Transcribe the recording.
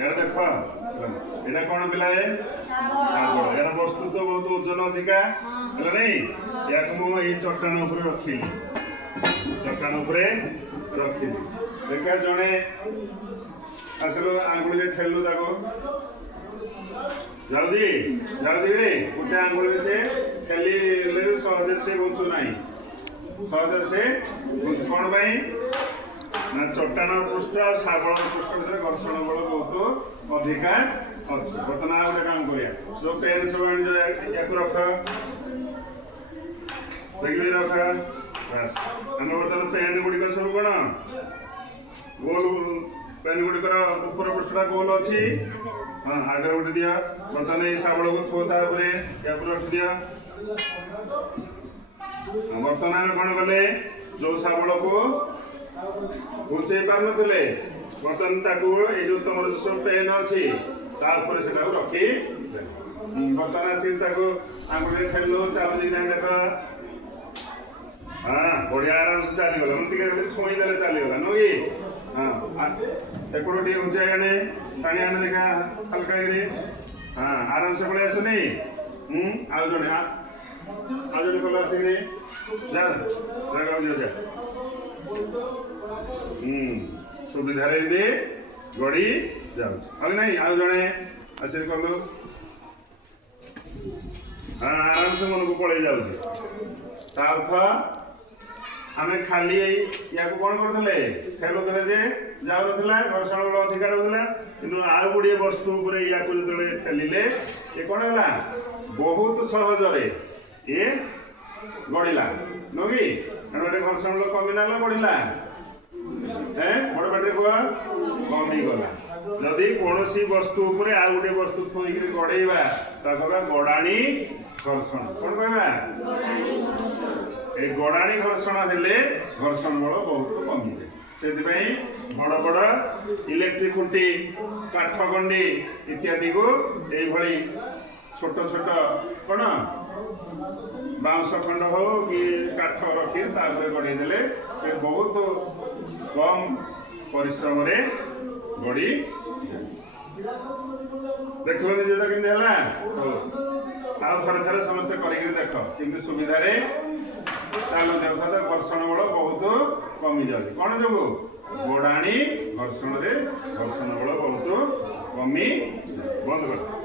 यार देखो एटा कौन पिलाए शाबल यार वस्तु तो बहुत ओजन अधिका है नहीं या को मु ए चट्टान ऊपर रखिली चट्टान ऊपर रखिली देखा जने आसलो आंगुली रे ठेललो ताको जाउदी रे उठे आंगुली से ठेली ले सहज से बंचु नाही सहज से कौन भाई ना चट्टान पृष्ठ शाबल पृष्ठ भीतर घर्षण बल बहुत अधिका अच्छी बर्तमान गोटे काम करिया जो पेन सब जो या रख देखिए रख बस आम बर्तमान पेन गुड़िक सब कौन गोल पेन गुड़िकर ऊपर पृष्ठटा गोल अच्छी हाँ आगे गोटे दिया बर्तमान ये शाबल को थोता या रख दिया बर्तमान कौन कले जो शाबल को घुंचई पार नथिले बर्तमान ताकू ए जो तुम सब पेन अच्छी तापर से रखी बर्तमान आसिक ताकू आंगुली ठेलो चलुची ना देख हाँ बढ़िया आराम से चलीगला मुझे छुई देले चलीगला नु कि हाँ एपटो टी ऊंचाई आने पानी आने देखा हल्का गिरी हाँ आराम से पड़े आस नहीं आज जड़े कल आसिक जा जा सुविधा दे गड़ी जाऊ नहीं आउ जड़े आसिक कलु हाँ आराम से मन को पड़े जाऊे आम खाली या कौन करते ठेलुले जे जाऊ ना घर्षण बल अधिकार होता कि आउ गुड़े वस्तु या जो ठेलिले ये कौन है बहुत सहजरे ये गड़िला नु कि घर्षण बल कमिला बढ़ला बड़ पाटे कह कमीगला जदि कौन वस्तु उपर आउ गोटे वस्तु थोक गड़ेवा गड़ाणी घर्षण कौन कह गड़ाणी घर्षण हेले घर्षण बल बहुत कमी से बड़ बड़ इलेक्ट्रिक खुंटी काठ गंडी इत्यादि को यही छोट छोट कौन बाउंस खंड हो कि काठ रखी गड़ेदेले से बहुत कम परिश्रम गड़ी देख लो निजे तो केमती आउ थे थे समस्ते देख कि सुविधा चलो घर्षण बल बहुत कमी जाए कौन जो गड़ाणी घर्षण बल बहुत कमी बंद कर